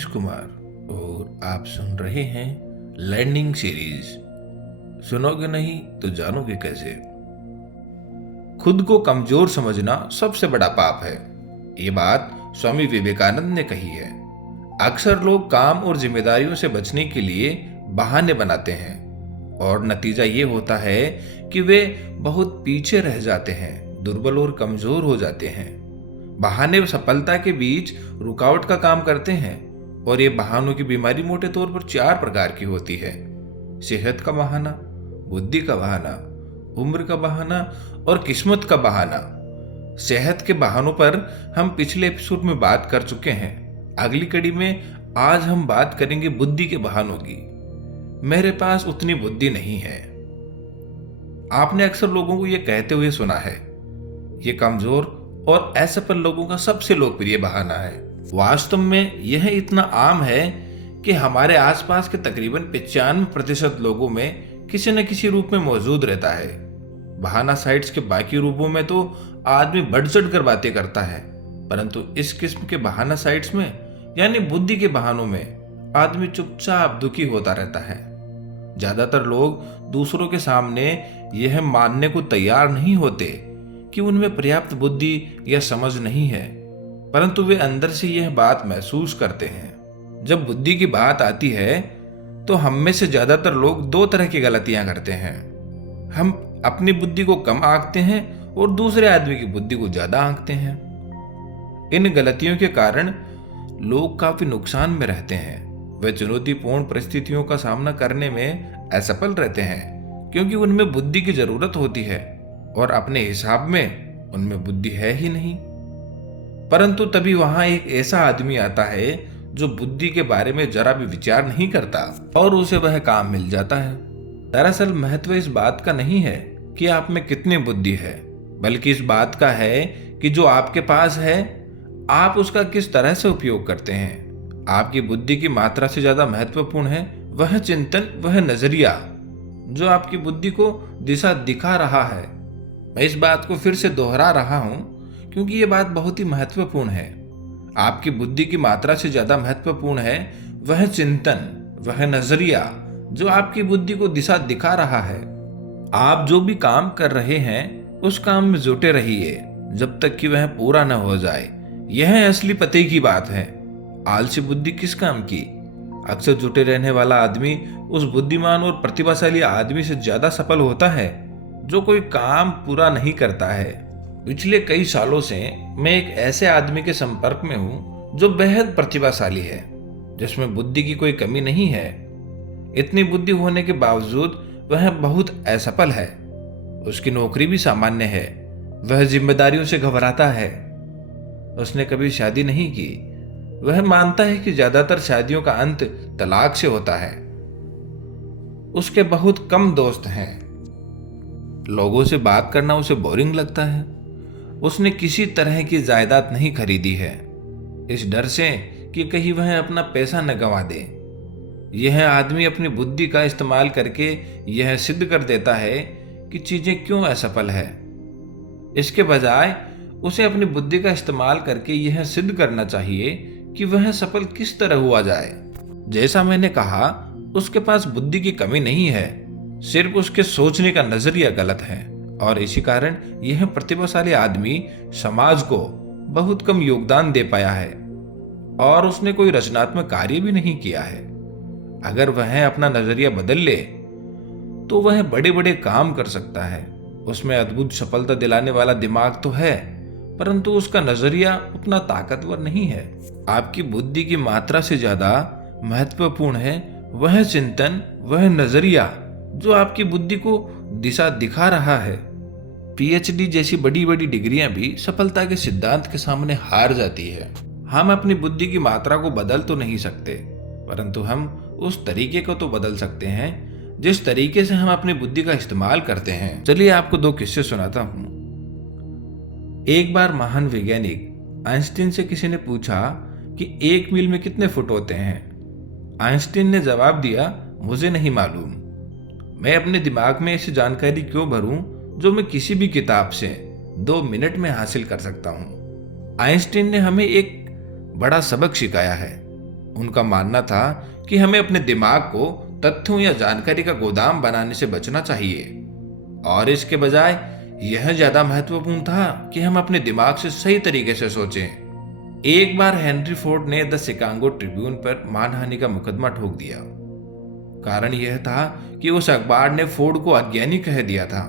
मनीष कुमार और आप सुन रहे हैं लर्निंग सीरीज। सुनोगे नहीं तो जानोगे कैसे। खुद को कमजोर समझना सबसे बड़ा पाप है। ये बात स्वामी विवेकानंद ने कही है। अक्सर लोग काम और जिम्मेदारियों से बचने के लिए बहाने बनाते हैं और नतीजा ये होता है कि वे बहुत पीछे रह जाते हैं, दुर्बल और कमजोर हो जाते हैं। बहाने सफलता के बीच रुकावट का काम करते हैं और ये बहानों की बीमारी मोटे तौर पर 4 प्रकार की होती है। सेहत का बहाना, बुद्धि का बहाना, उम्र का बहाना और किस्मत का बहाना। सेहत के बहानों पर हम पिछले एपिसोड में बात कर चुके हैं। अगली कड़ी में आज हम बात करेंगे बुद्धि के बहानों की। मेरे पास उतनी बुद्धि नहीं है। आपने अक्सर लोगों को यह कहते हुए सुना है। ये कमजोर और असफल लोगों का सबसे लोकप्रिय बहाना है। वास्तव में यह इतना आम है कि हमारे आसपास के तकरीबन 95% लोगों में किसी न किसी रूप में मौजूद रहता है। बहाना साइट्स के बाकी रूपों में तो आदमी बढ़ चढ़ कर बातें करता है, परंतु इस किस्म के बहाना साइट्स में यानी बुद्धि के बहानों में आदमी चुपचाप दुखी होता रहता है। ज्यादातर लोग दूसरों के सामने यह मानने को तैयार नहीं होते कि उनमें पर्याप्त बुद्धि या समझ नहीं है, परंतु वे अंदर से यह बात महसूस करते हैं। जब बुद्धि की बात आती है तो हम में से ज्यादातर लोग 2 तरह की गलतियां करते हैं। हम अपनी बुद्धि को कम आंकते हैं और दूसरे आदमी की बुद्धि को ज्यादा आंकते हैं। इन गलतियों के कारण लोग काफी नुकसान में रहते हैं। वे चुनौतीपूर्ण परिस्थितियों का सामना करने में असफल रहते हैं क्योंकि उनमें बुद्धि की जरूरत होती है और अपने हिसाब में उनमें बुद्धि है ही नहीं। परंतु तभी वहां एक ऐसा आदमी आता है जो बुद्धि के बारे में जरा भी विचार नहीं करता और उसे वह काम मिल जाता है। दरअसल महत्व इस बात का नहीं है कि आप में कितनी बुद्धि है, बल्कि इस बात का है कि जो आपके पास है आप उसका किस तरह से उपयोग करते हैं। आपकी बुद्धि की मात्रा से ज्यादा महत्वपूर्ण है वह चिंतन, वह नजरिया जो आपकी बुद्धि को दिशा दिखा रहा है। मैं इस बात को फिर से दोहरा रहा हूं क्योंकि ये बात बहुत ही महत्वपूर्ण है। आपकी बुद्धि की मात्रा से ज्यादा महत्वपूर्ण है वह चिंतन, वह नजरिया जो आपकी बुद्धि को दिशा दिखा रहा है। आप जो भी काम कर रहे हैं उस काम में जुटे रहिए जब तक कि वह पूरा न हो जाए। यह असली पते की बात है। आलसी बुद्धि किस काम की। अक्सर जुटे रहने वाला आदमी उस बुद्धिमान और प्रतिभाशाली आदमी से ज्यादा सफल होता है जो कोई काम पूरा नहीं करता है। पिछले कई सालों से मैं एक ऐसे आदमी के संपर्क में हूं जो बेहद प्रतिभाशाली है, जिसमें बुद्धि की कोई कमी नहीं है। इतनी बुद्धि होने के बावजूद वह बहुत असफल है। उसकी नौकरी भी सामान्य है। वह जिम्मेदारियों से घबराता है। उसने कभी शादी नहीं की। वह मानता है कि ज्यादातर शादियों का अंत तलाक से होता है। उसके बहुत कम दोस्त हैं। लोगों से बात करना उसे बोरिंग लगता है। उसने किसी तरह की जायदाद नहीं खरीदी है, इस डर से कि कहीं वह अपना पैसा न गंवा दे। यह आदमी अपनी बुद्धि का इस्तेमाल करके यह सिद्ध कर देता है कि चीजें क्यों असफल है। इसके बजाय उसे अपनी बुद्धि का इस्तेमाल करके यह सिद्ध करना चाहिए कि वह सफल किस तरह हुआ जाए। जैसा मैंने कहा, उसके पास बुद्धि की कमी नहीं है, सिर्फ उसके सोचने का नजरिया गलत है और इसी कारण यह प्रतिभाशाली आदमी समाज को बहुत कम योगदान दे पाया है और उसने कोई रचनात्मक कार्य भी नहीं किया है। अगर वह अपना नजरिया बदल ले तो वह बड़े बड़े काम कर सकता है। उसमें अद्भुत सफलता दिलाने वाला दिमाग तो है, परंतु उसका नजरिया उतना ताकतवर नहीं है। आपकी बुद्धि की मात्रा से ज्यादा महत्वपूर्ण है वह चिंतन, वह नजरिया जो आपकी बुद्धि को दिशा दिखा रहा है। पीएचडी जैसी बड़ी बड़ी डिग्रियां भी सफलता के सिद्धांत के सामने हार जाती है। हम अपनी बुद्धि की मात्रा को बदल तो नहीं सकते, परंतु हम उस तरीके को तो बदल सकते हैं जिस तरीके से हम अपनी बुद्धि का इस्तेमाल करते हैं। चलिए आपको 2 किस्से सुनाता हूं। एक बार महान वैज्ञानिक आइंस्टीन से किसी ने पूछा कि 1 मील में कितने फुट होते हैं। आइंस्टीन ने जवाब दिया, मुझे नहीं मालूम। मैं अपने दिमाग में ऐसी जानकारी क्यों भरूं जो मैं किसी भी किताब से 2 मिनट में हासिल कर सकता हूं। आइंस्टीन ने हमें एक बड़ा सबक सिखाया है। उनका मानना था कि हमें अपने दिमाग को तथ्यों या जानकारी का गोदाम बनाने से बचना चाहिए, और इसके बजाय यह ज्यादा महत्वपूर्ण था कि हम अपने दिमाग से सही तरीके से सोचें। एक बार हेनरी फोर्ड ने द शिकागो ट्रिब्यून पर मानहानि का मुकदमा ठोक दिया। कारण यह था कि उस अखबार ने फोर्ड को अज्ञानी कह दिया था।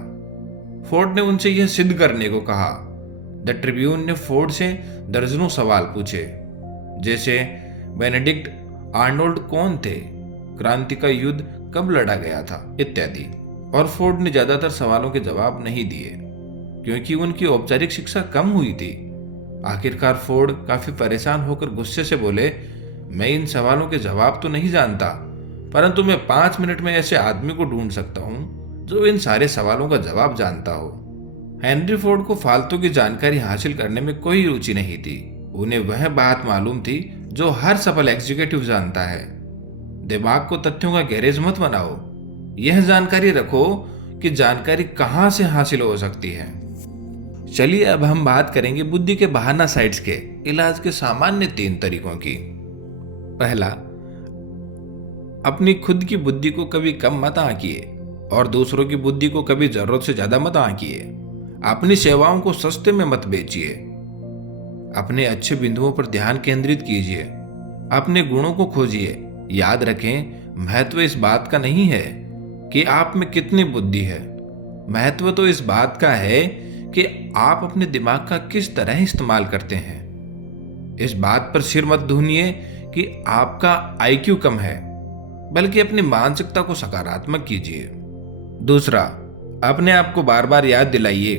फोर्ड ने उनसे यह सिद्ध करने को कहा। द ट्रिब्यून ने फोर्ड से दर्जनों सवाल पूछे, जैसे बेनेडिक्ट आर्नोल्ड कौन थे, क्रांति का युद्ध कब लड़ा गया था, इत्यादि। और फोर्ड ने ज्यादातर सवालों के जवाब नहीं दिए क्योंकि उनकी औपचारिक शिक्षा कम हुई थी। आखिरकार फोर्ड काफी परेशान होकर गुस्से से बोले, मैं इन सवालों के जवाब तो नहीं जानता, परंतु मैं 5 मिनट में ऐसे आदमी को ढूंढ सकता हूं जो इन सारे सवालों का जवाब जानता हो। हेनरी फोर्ड को फालतू की जानकारी हासिल करने में कोई रुचि नहीं थी। उन्हें वह बात मालूम थी जो हर सफल एग्जीक्यूटिव जानता है, दिमाग को तथ्यों का गैरेज मत बनाओ, यह जानकारी रखो कि जानकारी कहां से हासिल हो सकती है। चलिए अब हम बात करेंगे बुद्धि के बहाना साइट्स के इलाज के सामान्य 3 तरीकों की। पहला, अपनी खुद की बुद्धि को कभी कम मत आंकिए और दूसरों की बुद्धि को कभी जरूरत से ज्यादा मत आंकिए। अपनी सेवाओं को सस्ते में मत बेचिए। अपने अच्छे बिंदुओं पर ध्यान केंद्रित कीजिए। अपने गुणों को खोजिए। याद रखें, महत्व इस बात का नहीं है कि आप में कितनी बुद्धि है, महत्व तो इस बात का है कि आप अपने दिमाग का किस तरह इस्तेमाल करते हैं। इस बात पर सिर मत धुनिए कि आपका आईक्यू कम है, बल्कि अपनी मानसिकता को सकारात्मक कीजिए। दूसरा, अपने आप को बार बार याद दिलाइए,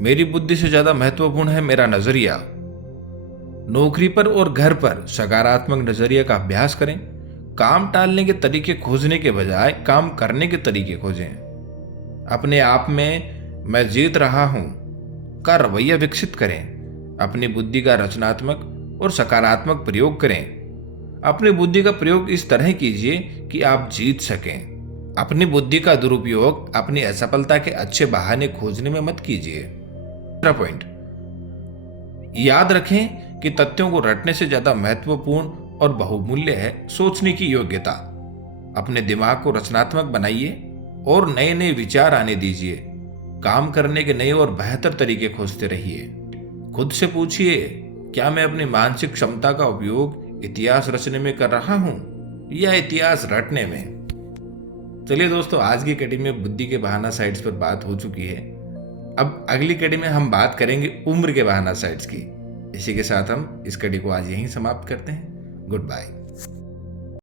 मेरी बुद्धि से ज्यादा महत्वपूर्ण है मेरा नजरिया। नौकरी पर और घर पर सकारात्मक नजरिया का अभ्यास करें। काम टालने के तरीके खोजने के बजाय काम करने के तरीके खोजें। अपने आप में मैं जीत रहा हूं का रवैया विकसित करें। अपनी बुद्धि का रचनात्मक और सकारात्मक प्रयोग करें। अपनी बुद्धि का प्रयोग इस तरह कीजिए कि आप जीत सकें। अपनी बुद्धि का दुरुपयोग अपनी असफलता के अच्छे बहाने खोजने में मत कीजिए। दूसरा पॉइंट, याद रखें कि तथ्यों को रटने से ज्यादा महत्वपूर्ण और बहुमूल्य है सोचने की योग्यता। अपने दिमाग को रचनात्मक बनाइए और नए नए विचार आने दीजिए। काम करने के नए और बेहतर तरीके खोजते रहिए। खुद से पूछिए, क्या मैं अपनी मानसिक क्षमता का उपयोग इतिहास रचने में कर रहा हूं या इतिहास रटने में। चलिए दोस्तों, आज की कड़ी में बुद्धि के बहाना साइट्स पर बात हो चुकी है। अब अगली कड़ी में हम बात करेंगे उम्र के बहाना साइट्स की। इसी के साथ हम इस कड़ी को आज यहीं समाप्त करते हैं। Good bye.